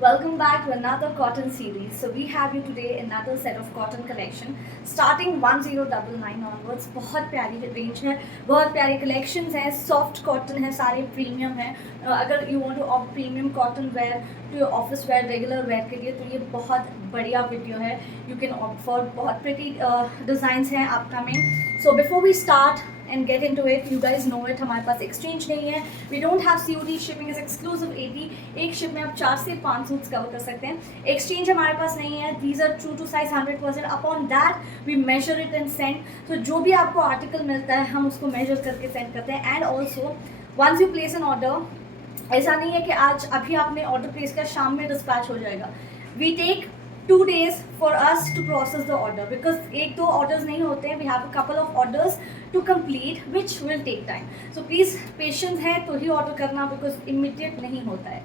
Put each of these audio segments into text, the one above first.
Welcome back to another cotton series. So we have you today another set of cotton collection starting 1099 onwards. बहुत प्यारी range है, बहुत प्यारी collections हैं, soft cotton है, सारे प्रीमियम है. अगर you want to opt premium cotton wear to your office wear, regular wear के लिए तो ये बहुत बढ़िया वीडियो है. यू कैन ऑप्ट फॉर बहुत प्रिटी डिज़ाइंस हैं upcoming. So before we start and get into it, you guys know it, हमारे पास exchange नहीं है, we don't have COD, shipping is exclusive 80. एक शिप में आप 4 से 5 सूट्स कवर कर सकते हैं. exchange हमारे पास नहीं है. these are true to size 100%. upon that we measure it and send. तो जो भी आपको आर्टिकल मिलता है हम उसको मेजर करके सेंड करते हैं. And also once you place an order, ऐसा नहीं है कि आज अभी आपने ऑर्डर प्लेस किया शाम में डिस्पैच हो जाएगा. we take 2 days for us to process the order because एक दो orders नहीं होते हैं. we have a couple of orders to complete which will take time. so please patience है तो ही order करना because immediate नहीं होता है.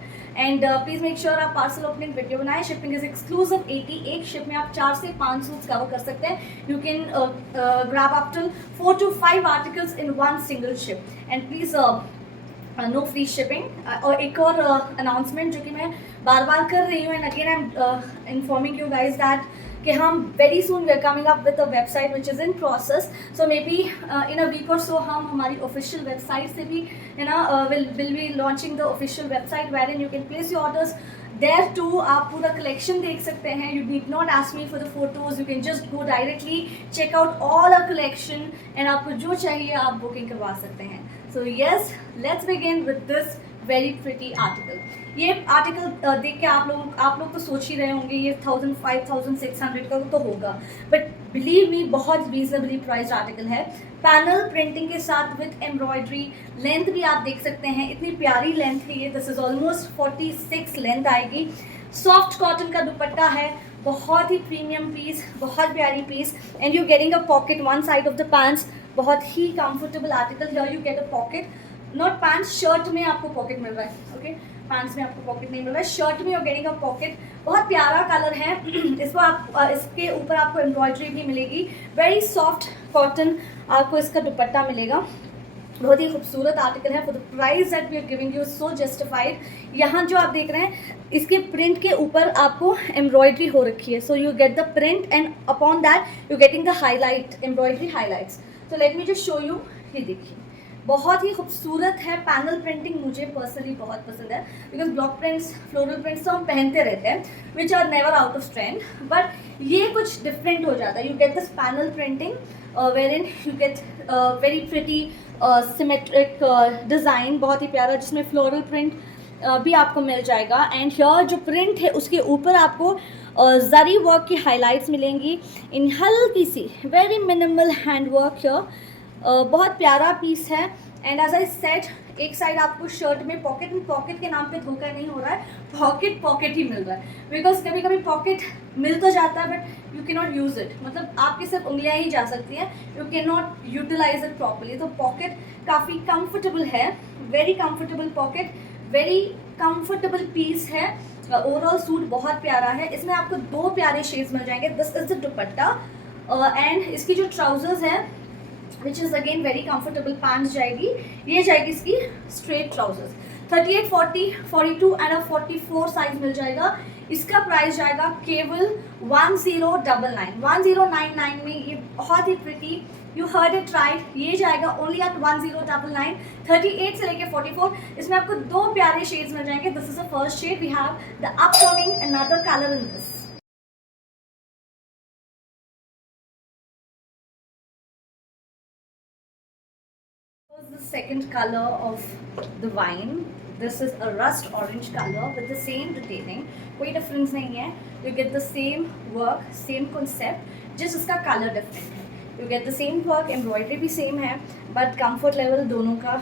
and please make sure आप parcel opening video बनाएं. shipping is exclusive 80. एक ship में आप 4 से 5 सूट्स कवर कर सकते हैं. you can grab up till 4 to 5 articles in one single ship. and please no free shipping. और एक और अनाउंसमेंट जो कि मैं बार बार कर रही हूँ, and again I am informing you guys that कि हम very soon we are coming up with a website which is in process. So maybe in a week और सो हम हमारी ऑफिशियल वेबसाइट से भी will be launching the official website wherein you can place your orders. There too आप पूरा collection देख सकते हैं. You need not ask me for the photos, you can just go directly check out all our collection and आपको जो चाहिए आप booking करवा सकते हैं. So yes, let's begin with this very pretty article. ये आर्टिकल देख के आप लोग तो सोच ही रहे होंगे ये 5,600 का तो होगा, बट बिलीव मी बहुत रीजनेबली प्राइस्ड आर्टिकल है. पैनल प्रिंटिंग के साथ विथ एम्ब्रॉयडरी. लेंथ भी आप देख सकते हैं, इतनी प्यारी लेंथ है ये. दिस इज ऑलमोस्ट 46 लेंथ आएगी. सॉफ्ट कॉटन का दुपट्टा है, बहुत ही प्रीमियम पीस, बहुत प्यारी piece. And you getting a pocket one side of the pants. बहुत ही comfortable article. Here you get a pocket, not pants, shirt में आपको पॉकेट मिल रहा है. ओके, पैंट्स में आपको पॉकेट नहीं मिल रहा है, शर्ट में you're getting a पॉकेट. बहुत प्यारा कलर है. इसको आप इसके ऊपर आपको एम्ब्रॉयडरी भी मिलेगी. वेरी सॉफ्ट कॉटन आपको इसका दुपट्टा मिलेगा. बहुत ही खूबसूरत आर्टिकल है. For the price that we are giving you so justified. यहाँ जो आप देख रहे हैं इसके प्रिंट के ऊपर आपको एम्ब्रॉयडरी हो रखी है. So you get the print and upon that you getting the highlight, embroidery highlights. तो let me just show you. ये देखिए बहुत ही खूबसूरत है. पैनल प्रिंटिंग मुझे पर्सनली बहुत पसंद है because block prints, floral prints तो हम पहनते रहते हैं which are never out of trend, but ये कुछ डिफरेंट हो जाता है. You get this panel printing wherein you get very pretty symmetric design, बहुत ही प्यारा, जिसमें फ्लोरल प्रिंट भी आपको मिल जाएगा. एंड हियर जो प्रिंट है उसके ऊपर आपको जरी वर्क की हाईलाइट्स मिलेंगी इन हल्की सी very minimal hand work here. बहुत प्यारा पीस है. एंड एज आई सेड, एक साइड आपको शर्ट में पॉकेट के नाम पे धोखा नहीं हो रहा है, पॉकेट ही मिल रहा है. बिकॉज कभी कभी पॉकेट मिल तो जाता है but you can not use it, मतलब आपकी सिर्फ उंगलियां ही जा सकती हैं, you can not utilize it properly. तो पॉकेट काफ़ी कंफर्टेबल है, very comfortable pocket, very comfortable piece है. ओवरऑल सूट बहुत प्यारा है. इसमें आपको 2 प्यारे शेड्स मिल जाएंगे. This is the dupatta and इसकी जो ट्राउजर्स है which is again very comfortable. Pants जाएगी, ये जाएगी इसकी स्ट्रेट ट्राउजर्स. 38, 40, 42 एंड 44 साइज मिल जाएगा. इसका प्राइस जाएगा केवल 1099. 1099 में ये बहुत ही pretty, you heard it right, ये जाएगा ओनली एट 1099. 38 से लेके 44, इसमें आपको 2 प्यारे शेड्स मिल जाएंगे. This is the first shade. We have the upcoming another colour in this. The second color of the wine. This is a rust orange color with the same detailing. कोई difference नहीं है. You get the same work, same concept, just इसका color different है. You get the same work, embroidery भी same है, but comfort level दोनों का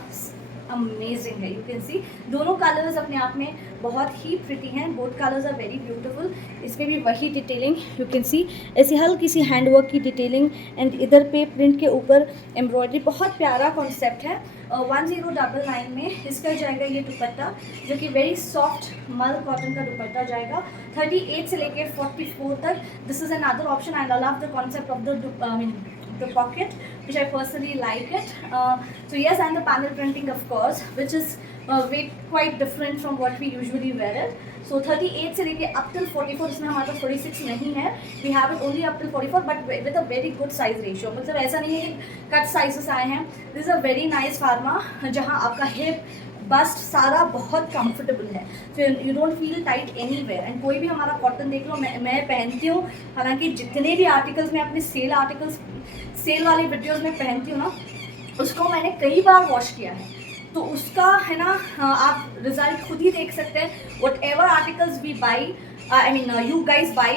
amazing है. यू कैन सी दोनों कलर्स अपने आप में बहुत ही प्रिटी हैं. Both colours are very beautiful. इसमें भी वही डिटेलिंग यू कैन सी, ऐसी हल्की सी हैंडवर्क की डिटेलिंग एंड इधर पे प्रिंट के ऊपर एम्ब्रॉयडरी. बहुत प्यारा कॉन्सेप्ट है. 1099 में इसका जाएगा ये दुपट्टा जो कि वेरी सॉफ्ट मल कॉटन का दुपट्टा जाएगा. 38 से लेके 44 तक. This is another option. I love the concept of the pocket, which I personally like it. So yes, and the panel printing of course, which is quite different from what we usually wear it. सो 38 से लेके up till 44, इसमें हमारे पास 46 नहीं है, we have it only up till 44, but with a very good size ratio, मतलब ऐसा नहीं है कि कट साइजेस आए हैं। This is a very nice pharma, जहाँ आपका हिप बस्ट सारा बहुत कंफर्टेबल है, फिर you don't feel tight anywhere. And कोई भी हमारा कॉटन देख लो, मैं पहनती हूँ, हालांकि जितने भी आर्टिकल्स मैं अपने सेल वाले वीडियोज़ में पहनती हूँ ना, उसको मैंने कई बार वॉश किया है, तो उसका है ना आप रिजल्ट खुद ही देख सकते हैं। Whatever articles we buy, I mean you guys buy,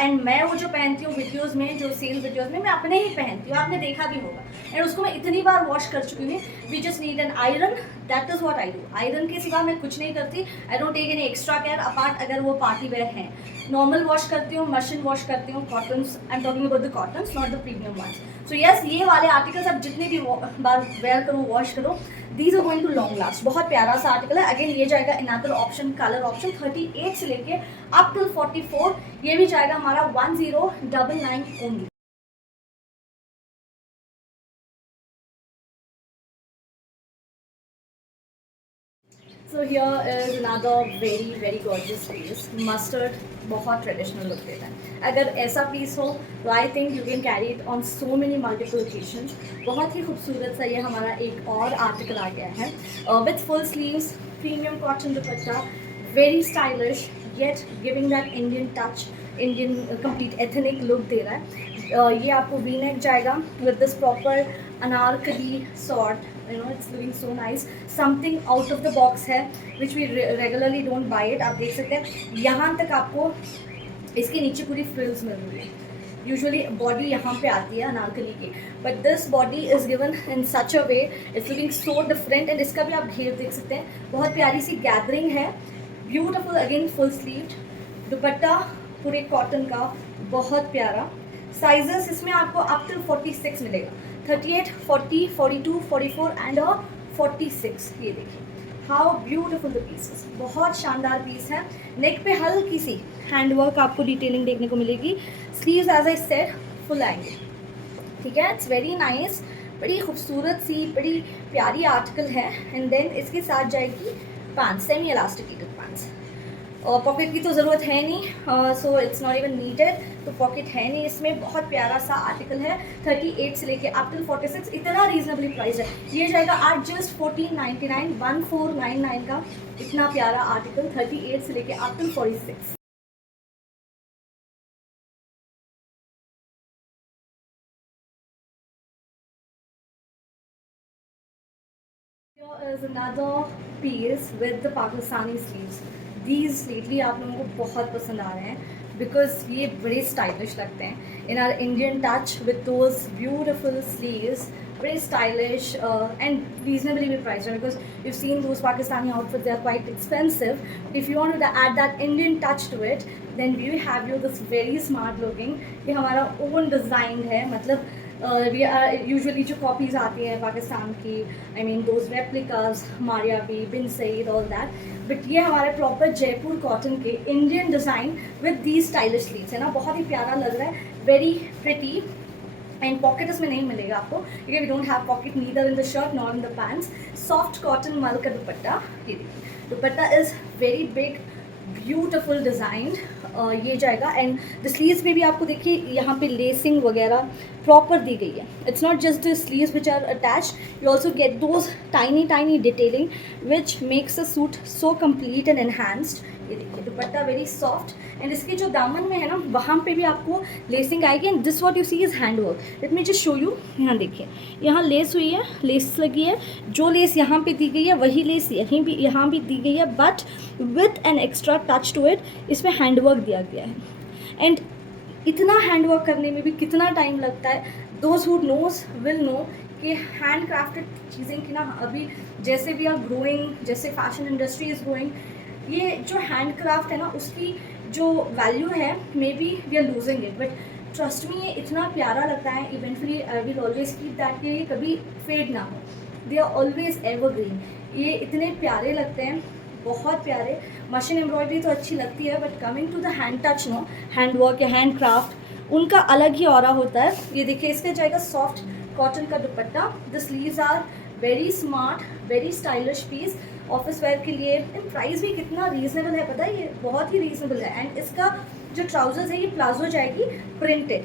and मैं वो जो पहनती हूँ वीडियोज़ में, जो सेल वीडियोज़ में, मैं अपने ही पहनती हूँ, आपने देखा भी होगा, एंड उसको मैं इतनी बार वॉश कर चुकी हूँ। We just need an iron, that is what I do. Iron के सिवा मैं कुछ नहीं करती, I don't take any extra care apart अगर वो पार्टी वेयर हैं। नॉर्मल वॉश करती हूँ, मशीन वॉश करती हूँ, cottons, I am talking about the cottons, not the premium ones. So yes, ये वाले आर्टिकल्स आप जितने भी बार वेयर करो, वॉश करो, these are going to long last. बहुत प्यारा सा आर्टिकल है। अगेन ये जाएगा इनअदर ऑप्शन, कलर ऑप्शन 38 से लेके अप टिल 44, ये भी जाएगा हमारा 1099 only. So here is another very gorgeous piece, mustard, बहुत ट्रेडिशनल लुक देता है। अगर ऐसा पीस हो तो I think you can carry it on so many multiple occasions. बहुत ही खूबसूरत सा ये हमारा एक और आर्टिकल आ गया है with full sleeves, premium cotton dupatta, very stylish yet giving that Indian touch, Indian complete ethnic look दे रहा है। ये आपको वी नेक जाएगा with this proper Anarkali sort, you know, it's looking so nice, something out of the box है which we regularly don't buy it। आप देख सकते हैं यहाँ तक आपको इसके नीचे पूरी फ्रिल्स मिल रही है। यूजुअली बॉडी यहाँ पे आती है अनारकली की, but this body is given in such a way, it's looking so different. And इसका भी आप घेर देख सकते हैं, बहुत प्यारी सी गैदरिंग है, ब्यूटिफुल, अगेन फुल स्लीव्ड, दुपट्टा पूरे कॉटन का, बहुत प्यारा। साइजेस इसमें आपको अप टू 46 मिलेगा, 38, 40, 42, 44 एंड 46। ये देखिए हाउ ब्यूटिफुल द पीसेस, बहुत शानदार पीस है। नेक पे हल्की सी हैंडवर्क आपको डिटेलिंग देखने को मिलेगी। Sleeves as I said full आएंगे, ठीक है, इट्स वेरी नाइस, बड़ी खूबसूरत सी, बड़ी प्यारी आर्टिकल है। एंड देन इसके साथ जाएगी पैंट्स, सेमी इलास्टिकेटेड पैंट्स, और पॉकेट की तो ज़रूरत है नहीं, so it's not even needed, तो पॉकेट है नहीं इसमें। बहुत प्यारा सा आर्टिकल है, 38 से लेके अप टिल 46, इतना रीजनेबली प्राइस है। ये जाएगा एट जस्ट 1499, 1499 का इतना प्यारा आर्टिकल, 38 से लेके up till 46। Here is another piece with the Pakistani sleeves. These lately आप लोगों को बहुत पसंद आ रहे हैं बिकॉज ये बड़े स्टाइलिश लगते हैं। इन are Indian touch with those beautiful sleeves, very stylish and reasonably priced, because you've seen those Pakistani outfits, they are quite expensive. But if you want to add that Indian touch to it, then we have you this very smart looking, ये हमारा own design है, मतलब we are usually जो copies आती हैं पाकिस्तान की, I mean those replicas, Maria B, Bin Said, all that, but ये हमारे proper जयपुर cotton के Indian design with these stylish sleeves है ना, बहुत ही प्यारा लग रहा है, very pretty। एंड पॉकेट इसमें नहीं मिलेगा आपको, क्योंकि we don't have pocket neither in the shirt nor in the pants. Soft cotton mul का दुपट्टा, ये देखिए dupatta is very big, beautiful design, ये जाएगा। एंड द स्लीव्स में भी आपको देखिए यहाँ पे लेसिंग वगैरह प्रॉपर दी गई है। It's not just the sleeves which are attach, you also get those tiny detailing which makes a suit so complete and enhanced. ये देखिए दुपट्टा वेरी सॉफ्ट, एंड इसके जो दामन में है ना, वहाँ पे भी आपको लेसिंग आएगी। And this what you see is hand work. Let me just show you, यहाँ देखिए, यहाँ लेस हुई है, लेस लगी है, जो लेस यहाँ पे दी गई है वही लेस यहाँ भी दी गई है, but with an extra touch to it, इसमें हैंड वर्क दिया गया है। एंड इतना हैंड वर्क करने में भी कितना टाइम लगता है, those who knows will know कि हैंड क्राफ्टेड चीज़ें की ना, अभी जैसे वी आर ग्रोइंग, जैसे फैशन इंडस्ट्री इज़ ग्रोइंग, ये जो हैंड क्राफ्ट है ना, उसकी जो वैल्यू है maybe we are losing it, but trust me ये इतना प्यारा लगता है। Eventually I will always keep that, कि ये कभी फेड ना हो, दे आर ऑलवेज एवरग्रीन। ये इतने प्यारे लगते हैं, बहुत प्यारे। मशीन एम्ब्रॉयडरी तो अच्छी लगती है, but coming to the hand touch no, hand work या हैंड क्राफ्ट, उनका अलग ही ऑरा होता है। ये देखिए इसका जाएगा सॉफ्ट कॉटन का dupatta, the sleeves are very smart, very stylish piece. Office wear के लिए। एंड प्राइस भी कितना रीजनेबल है पता है, ये बहुत ही रीजनेबल है। एंड इसका जो ट्राउजर्स है ये प्लाजो जाएगी printed,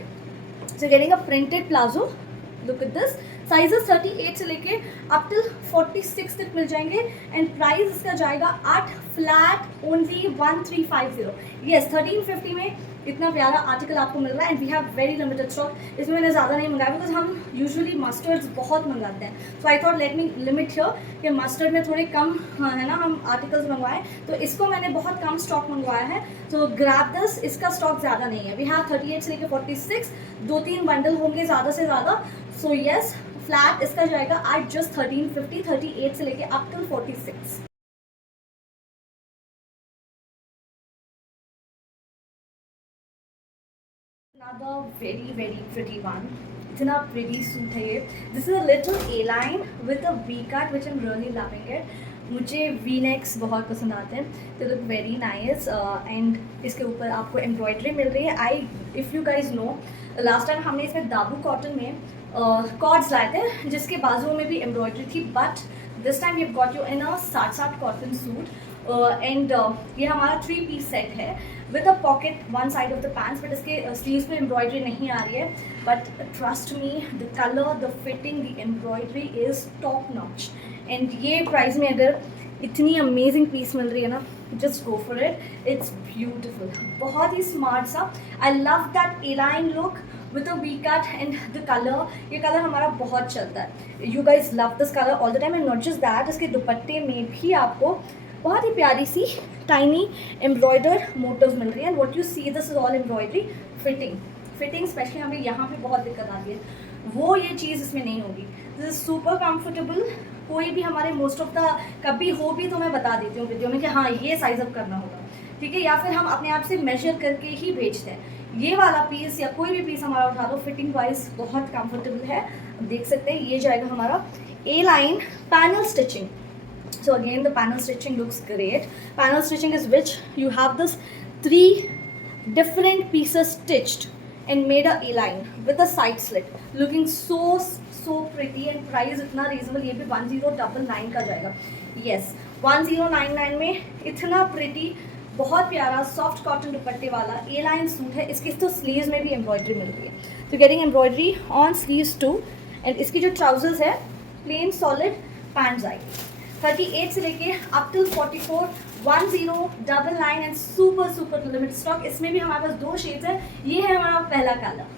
so getting a printed palazzo. Look at this, sizes 38 से लेके अप टिल 46 तक मिल जाएंगे। एंड प्राइस इसका जाएगा 8 फ्लैट ओनली 1350। यस, 1350 में इतना प्यारा आर्टिकल आपको मिल रहा है। And we have very limited stock. इसमें मैंने ज़्यादा नहीं मंगाया बिकॉज हम यूजुअली मस्टर्ड्स बहुत मंगाते हैं, so I thought let me limit here कि मस्टर्ड में थोड़े कम है ना हम आर्टिकल्स मंगवाएं, तो इसको मैंने बहुत कम स्टॉक मंगवाया है। तो ग्रैब दिस, इसका स्टॉक ज़्यादा नहीं है। वी हैव 38 से लेकर 46, 2-3 बंडल होंगे ज़्यादा से ज़्यादा। सो येस, फ्लैट इसका जाएगा एट जस्ट 1350, 38 से लेके up to 46। Another very pretty one. इतना pretty सूट है ये। This is a little A-line with a V-cut which I'm really loving it. मुझे V-necks बहुत पसंद आते हैं, they look very nice and इसके ऊपर आपको एम्ब्रॉयडरी मिल रही है। if you guys know, last time हमने इसमें दाबू कॉटन में कॉर्ड्स लाए थे जिसके बाजुओं में भी एम्ब्रॉयडरी थी, but this time we got you in a 60 cotton suit. And ये हमारा 3 पीस सेट है with a pocket one side of the pants, but इसके स्लीव्स पे एम्ब्रॉयडरी नहीं आ रही है। But trust me, the colour, the fitting, the embroidery is top notch. And ये प्राइस में अगर इतनी अमेजिंग पीस मिल रही है ना, just go for it, it's beautiful. बहुत ही स्मार्ट सा, I love that A-line look with a V-cut and the color, ये कलर हमारा बहुत चलता है। You guys love this color all the time and not just that, इसके दुपट्टे में भी आपको बहुत ही प्यारी सी tiny embroidered motifs मिल रही है। And what you see, this is all embroidery fitting specially हमें यहाँ पे बहुत दिक्कत आती है, वो ये चीज़ इसमें नहीं होगी। This is super comfortable. कोई भी हमारे मोस्ट ऑफ द कभी हो भी तो मैं बता देती हूँ वीडियो में कि हाँ ये साइज अप करना होगा, ठीक है, या फिर हम अपने आप से मेजर करके ही भेजते हैं। ये वाला पीस या कोई भी पीस हमारा उठा लो, फिटिंग वाइज बहुत कंफर्टेबल है। देख सकते हैं ये जाएगा हमारा A-line panel stitching. So again the panel stitching looks great. Panel stitching is which you have this 3 different pieces stitched and made a A-line with a side slit, looking so pretty and price इतना reasonable, ये भी 1099 का जाएगा। Yes, 1099 में इतना pretty, बहुत प्यारा soft cotton दुपट्टे वाला A-line सूट है। इसकी तो स्लीव्स में भी एम्ब्रॉयडरी मिल रही है, तो getting embroidery on sleeves too. And इसकी जो ट्राउजर्स है प्लेन सॉलिड पैंट्स आएगी। 38 से लेके up till 44, 1099 and super limited stock. इसमें भी हमारे पास 2 शेड्स है। ये है हमारा पहला colour.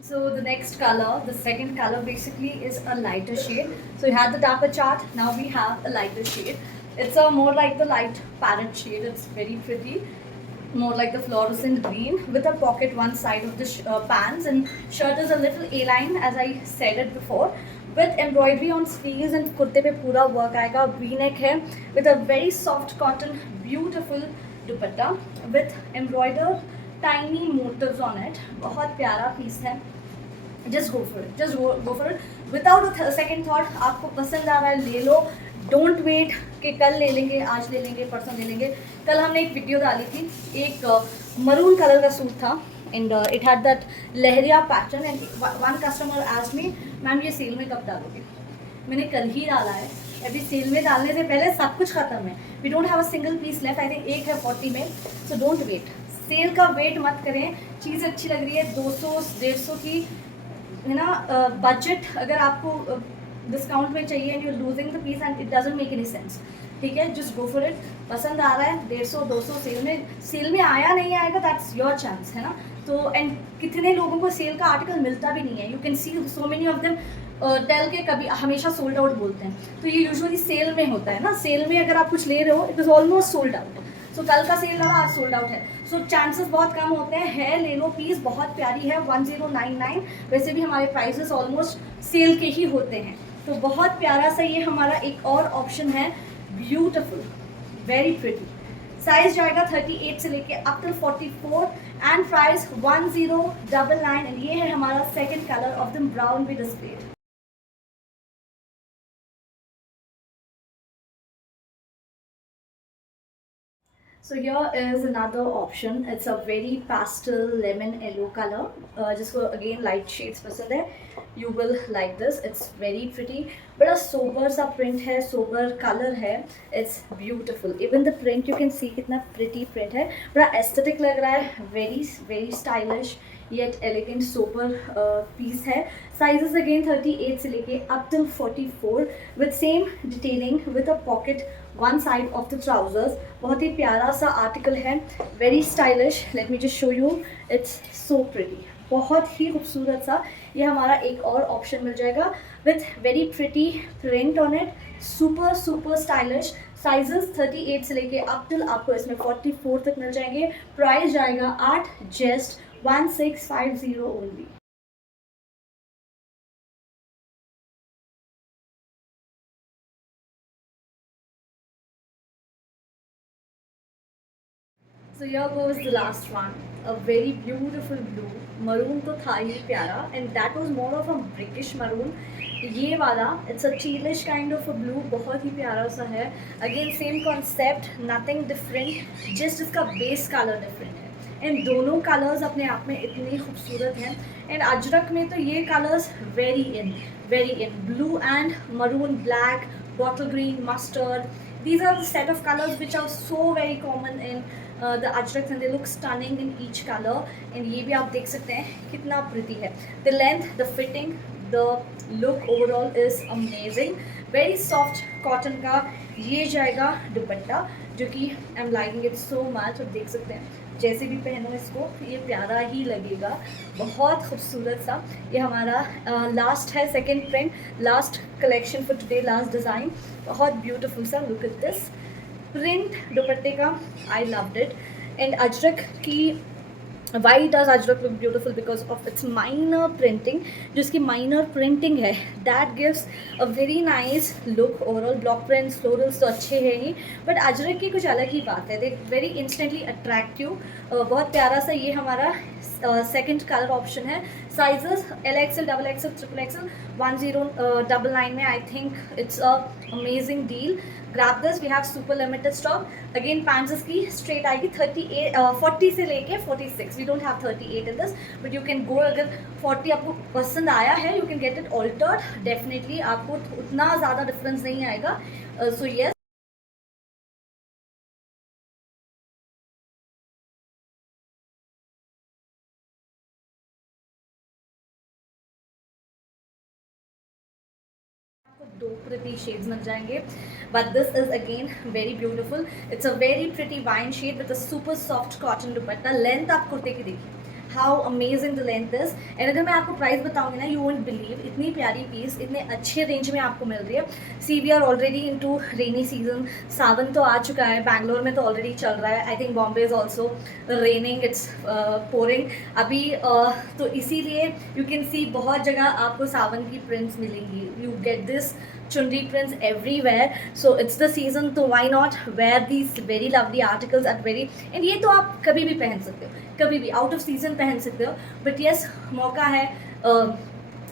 So the next color, the second color basically is a lighter shade. So you had the darker chart, now we have a lighter shade. It's a more like the light parrot shade. It's very pretty, more like the fluorescent green with a pocket one side of the pants, and shirt is a little A-line as I said it before, with embroidery on sleeves and kurte पे पूरा work आएगा। V-neck है with a very soft cotton beautiful dupatta with embroidered tiny motifs on it। बहुत प्यारा piece है। Just go for it, just go for it without a second thought. आपको पसंद आ रहा है ले लो, डोंट वेट कि कल ले लेंगे, आज ले लेंगे, परसों ले लेंगे। कल हमने एक वीडियो डाली थी, एक मरून कलर का सूट था and it had that leheriya pattern and one customer asked me, ma'am ये सेल में कब डालोगे? मैंने कल ही डाला है। अभी सेल में डालने से पहले सब कुछ खत्म है। We don't have a single piece left. I think एक है 40 में, सो डोंट वेट। सेल का वेट मत करें, चीज़ अच्छी लग रही है 200-150 की है ना, बजट अगर आपको डिस्काउंट में चाहिए and you losing the piece and it doesn't make any sense, ठीक है, जस्ट गो फॉर इट। पसंद आ रहा है 150-200 सेल में आया नहीं आएगा, दैट्स योर चांस, है ना। तो एंड कितने लोगों को सेल का आर्टिकल मिलता भी नहीं है। You can see so many of them tell के कभी हमेशा सोल्ड आउट बोलते हैं, तो ये यूजुअली सेल में होता है ना। सेल में अगर आप कुछ ले रहे हो it is almost sold out. So कल का सेल लगा, आज सोल्ड आउट है, सो चांसेस बहुत कम होते हैं। है ले लो, पीस बहुत प्यारी है 1099। वैसे भी हमारे प्राइसेस ऑलमोस्ट सेल के ही होते हैं, तो बहुत प्यारा सा ये हमारा एक और ऑप्शन है। Beautiful, very pretty. साइज जाएगा 38 से लेके up to 44 and price 1099। And ये है हमारा second colour of the brown with displayed. So here is another option. It's a very pastel lemon yellow color. Just for again light shades pasand hai. You will like this. It's very pretty. बड़ा sober सा print है, sober color है. It's beautiful. Even the print you can see कितना pretty print है. बड़ा aesthetic लग रहा है. Very very stylish yet elegant sober piece है. Sizes again 38 से लेके up till 44 with same detailing with a pocket one side of the trousers. बहुत ही प्यारा सा आर्टिकल है, very stylish. Let me just show you, it's so pretty. बहुत ही खूबसूरत सा ये हमारा एक और ऑप्शन मिल जाएगा with very pretty print on it. Super super stylish. Sizes 38 से लेके अप टिल आपको इसमें 44 तक मिल जाएंगे. प्राइस जाएगा at just 1650 only. So here goes the last one, a very beautiful blue. Maroon तो था ही प्यारा, and that was more of a brickish maroon. ये वाला it's a tealish kind of a blue, बहुत ही प्यारा सा है. Again same concept, nothing different, just इसका base color different है. And दोनों colors अपने आप में इतने खूबसूरत हैं. And अजरक में तो ये colors very in. Blue and maroon, black, bottle green, mustard. These are the set of colors which are so very common in the Ajrak and they look stunning in each color. And ये भी आप देख सकते हैं कितना pretty है. The length, the fitting, the look overall is amazing. Very soft cotton का ये जाएगा दुपट्टा जो कि आई am liking it so much. और देख सकते हैं जैसे भी पहनो इसको ये प्यारा ही लगेगा. बहुत खूबसूरत सा ये हमारा लास्ट है, second print, last collection for today, last design. बहुत ब्यूटीफुल सा. लुक एट दिस प्रिंट दुपट्टे का, I loved it. And ajrak की why does ajrak look beautiful because of its minor printing. जो इसकी माइनर प्रिंटिंग है that gives a very nice look. Overall block prints florals तो अच्छे हैं ही, बट अजरक की कुछ अलग ही बात है. They very instantly attractive. बहुत प्यारा सा ये हमारा सेकेंड कलर ऑप्शन है. साइजेस LXL, XXL, XXL, 1099 में. I think it's a amazing deal. Grab this. We have super limited stock. Again pants इसकी स्ट्रेट आएगी 40 से लेके 46. We don't have 38 in this, but you can go. अगर 40 आपको पसंद आया है you can get it altered. Definitely आपको उतना ज़्यादा डिफरेंस नहीं आएगा. सो येस, दो प्रिटी शेड्स मिल जाएंगे. But this is again very beautiful. It's a very pretty wine shade with a super soft cotton dupatta. Length आप कुर्ते की देखिए, how amazing the length is. And अगर मैं आपको प्राइस बताऊंगी ना यू वोंट बिलीव, इतनी प्यारी पीस इतने अच्छे रेंज में आपको मिल रही है. See we are already into rainy season. Sawan तो आ चुका है, बैंगलोर में तो ऑलरेडी चल रहा है. I think Bombay is also raining, it's pouring अभी. तो इसीलिए यू कैन सी बहुत जगह आपको सावन की प्रिंट्स मिलेंगी. You get this chunri prints everywhere, so it's the season, तो why not wear these very lovely articles at very. and ये तो आप कभी भी पहन सकते हो, कभी भी आउट ऑफ सीजन पहन सकते हो. बट यस मौका है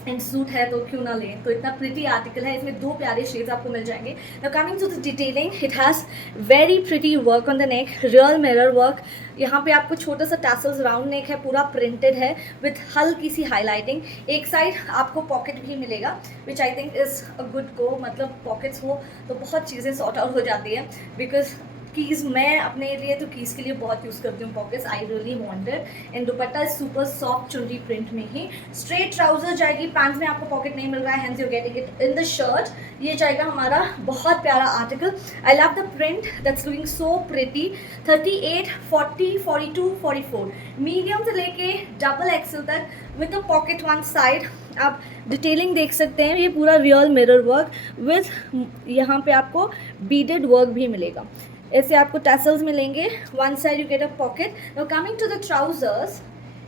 एंड सूट है तो क्यों ना लें. तो इतना प्रिटी आर्टिकल है, इसमें दो प्यारे शेड्स आपको मिल जाएंगे. Now coming to the detailing, it has very pretty work on the neck, real mirror work. यहाँ पे आपको छोटा सा टैसल्स, राउंड नेक है, पूरा प्रिंटेड है विथ हल्की सी हाईलाइटिंग. एक साइड आपको पॉकेट भी मिलेगा which I think is a good go. मतलब पॉकेट्स हो तो बहुत चीज़ें सॉर्ट आउट हो जाती है. बिकॉज कीज़ मैं अपने लिए तो कीज़ के लिए बहुत यूज़ करती हूँ pockets. I really wanted. And dupatta super soft चुनरी प्रिंट में ही. स्ट्रेट ट्राउजर जाएगी. पैंट्स में आपको पॉकेट नहीं मिल रहा है, hence you getting it in the shirt. ये जाएगा हमारा बहुत प्यारा article. I love the print that's looking so pretty. 38, 40, 42, 44 medium से लेके डबल एक्सल तक with the pocket one side. आप डिटेलिंग देख सकते हैं, ये पूरा रियल मिरर वर्क विथ यहाँ पे आपको बीडेड वर्क भी मिलेगा. ऐसे आपको टैसल्स मिलेंगे. One side you get a pocket. Now coming to the trousers,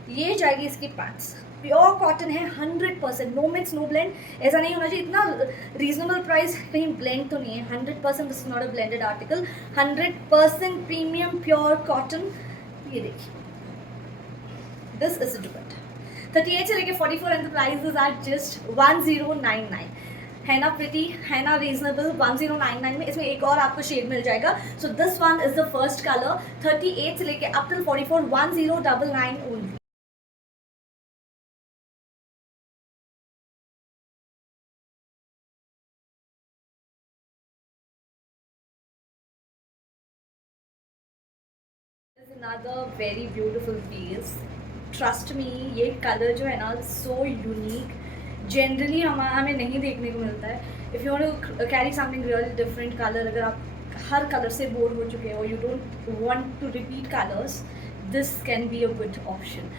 ये जाएगी इसकी पैंट्स. प्योर कॉटन है 100%, नो मिक्स नो ब्लेंड. ऐसा नहीं होना चाहिए. इतना रीजनेबल प्राइस, कहीं ब्लेंड तो नहीं है. 100%, this is not a blended article. 100% premium pure cotton. ये देखिए, दिस इज अ दुपट्टा. 38 से लेके 44 and the prices are just 1099. है ना प्रिटी, है ना रीजनेबल. 1099 में इसमें एक और आपको शेड मिल जाएगा. So this one is the first colour. 38 से लेके up till 44, 1099 only. Another very beautiful piece. Trust me, ये कलर जो है ना so unique. जनरली हमें नहीं देखने को मिलता है. If you want to carry something really different colour, अगर आप हर कलर से बोर हो चुके हो, you don't want to repeat colours, this can be a good option.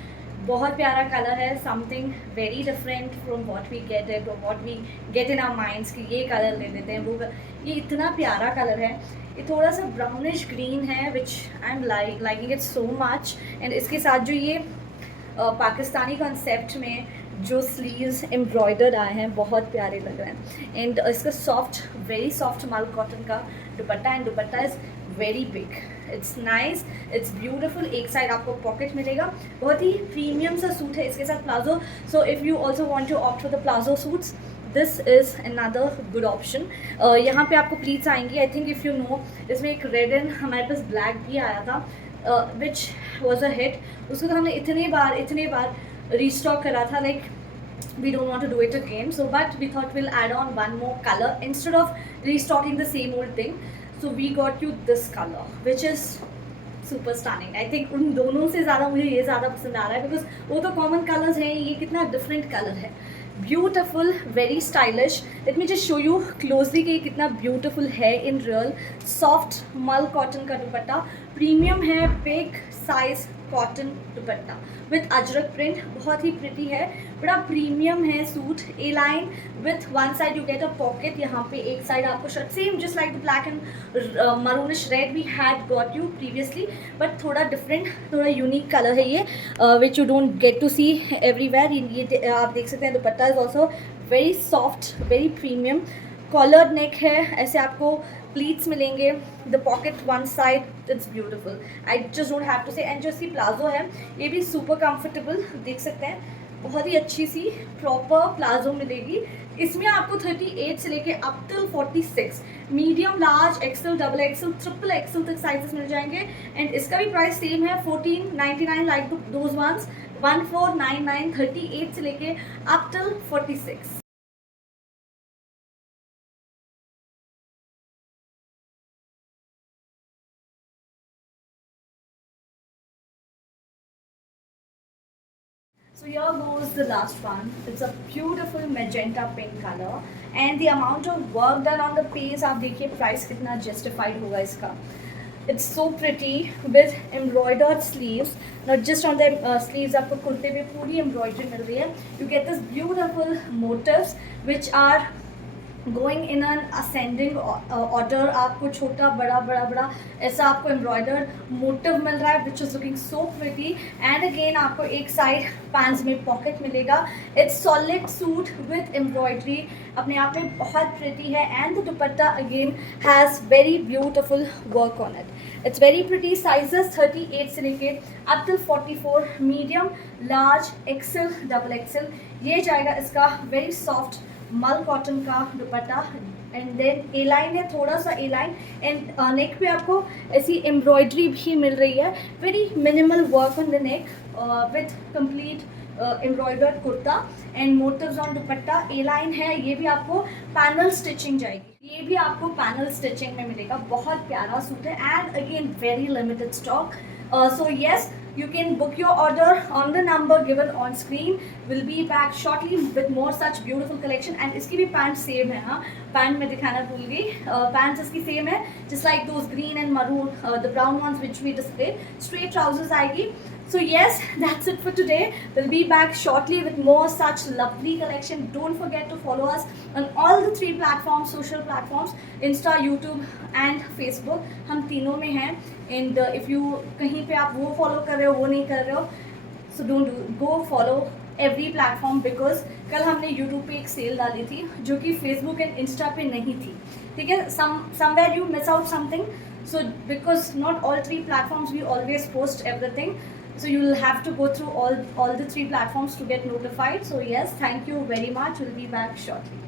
बहुत प्यारा कलर है, something very different from what we get it और what we get in our minds कि ये कलर ले लेते हैं वो. ये इतना प्यारा कलर है. ये थोड़ा सा ब्राउनिश ग्रीन है which I am liking it so much. And इसके साथ जो ये पाकिस्तानी कॉन्सेप्ट में जो स्लीव्स एम्ब्रॉयडर्ड आए हैं बहुत प्यारे लग रहे हैं. एंड इसका soft, very soft mul cotton का dupatta. And dupatta is very big. It's nice, it's beautiful. एक साइड आपको पॉकेट मिलेगा. बहुत ही प्रीमियम सा सूट है. इसके साथ palazzo. So if you also want to opt for the palazzo suits, this is another good option. यहाँ पे आपको प्लीट्स आएंगी. I think if you know, इसमें एक रेड एंड हमारे पास ब्लैक भी आया था विच वॉज अ हिट. उसको तो हमने इतने बार रीस्टॉक करा था. Like we don't want to do it again, so but we thought we'll add on one more color instead of restocking the same old thing. So we got you this color which is super stunning. I think उन दोनों से ज़्यादा मुझे ये ज़्यादा पसंद आ रहा है बिकॉज वो तो कॉमन कलर्स हैं. ये कितना डिफरेंट कलर है. Beautiful, very stylish. Let me just show you closely कि ये कितना ब्यूटिफुल है in real. Soft mul cotton का दुपट्टा, प्रीमियम है, big size cotton dupatta with ajrakh print. बहुत ही प्रिटी है, बड़ा प्रीमियम है suit. A line with one side you get a pocket. यहाँ पे एक साइड आपको shirt same just like the black and maroonish red we had got you previously, but थोड़ा डिफरेंट, थोड़ा यूनिक कलर है ये which you don't get to see everywhere. ये आप देख सकते हैं. Dupatta is also very soft, very premium. Collared neck है. ऐसे आपको प्लीट्स मिलेंगे. The pocket one side, it's beautiful. I just don't have to say. And जो इसकी प्लाजो है ये भी सुपर कंफर्टेबल, देख सकते हैं. बहुत ही अच्छी सी प्रॉपर प्लाजो मिलेगी. इसमें आपको 38 से लेके up till 46 medium, large, XL, double XL, triple XL तक साइजेस मिल जाएंगे. एंड इसका भी प्राइस सेम है 1499 लाइक दोज वंस. 1499, 38 से लेके up till 46. So here goes the last one. It's a beautiful magenta pink color and the amount of work done on the piece, आप देखिए प्राइस कितना justified होगा इसका. It's so pretty with embroidered sleeves. Not just on the sleeves, आपको कुर्ते पे पूरी embroidery मिल रही है. You get this beautiful motifs which are going in an ascending order. आपको छोटा बड़ा ऐसा आपको एम्ब्रॉयडर्ड मोटिव मिल रहा है which is looking so pretty. And again आपको एक साइड पैंट्स में पॉकेट मिलेगा. It's solid suit with embroidery, अपने आप में बहुत प्रिटी है. And the dupatta again has very beautiful work on it. It's very pretty. Sizes 38 से लेके up till 44, medium, large, XL, double XL. ये जाएगा इसका वेरी सॉफ्ट मल कॉटन का dupatta. And then A line है, थोड़ा सा ए लाइन. एंड नेक पे आपको ऐसी एम्ब्रॉयडरी भी मिल रही है. Very minimal work on the neck with complete embroidered kurta and motifs on dupatta. A line है, ये भी आपको पैनल स्टिचिंग जाएगी. ये भी आपको पैनल स्टिचिंग में मिलेगा. बहुत प्यारा सूट है and again very limited stock. So yes, you can book your order on the number given on screen. We'll be back shortly with more such beautiful collection. And इसकी भी pant same है. हाँ, pant में दिखाना भूल गई. Pants इसकी same है just like those green and maroon, the brown ones which we displayed. Straight trousers आएगी. So yes, that's it for today. We'll be back shortly with more such lovely collection. Don't forget to follow us on all the 3 platforms, social platforms, Insta, YouTube and Facebook. हम तीनों में हैं. And if you कहीं पे आप वो follow कर रहे हो, वो नहीं कर रहे हो, so go follow every platform because कल हमने YouTube पे एक सेल डाली थी जो कि Facebook and Insta पे नहीं थी. ठीक है, somewhere you miss out something. So because not all 3 platforms we always post everything. So you will have to go through all the 3 platforms to get notified. So yes, thank you very much. We'll be back shortly.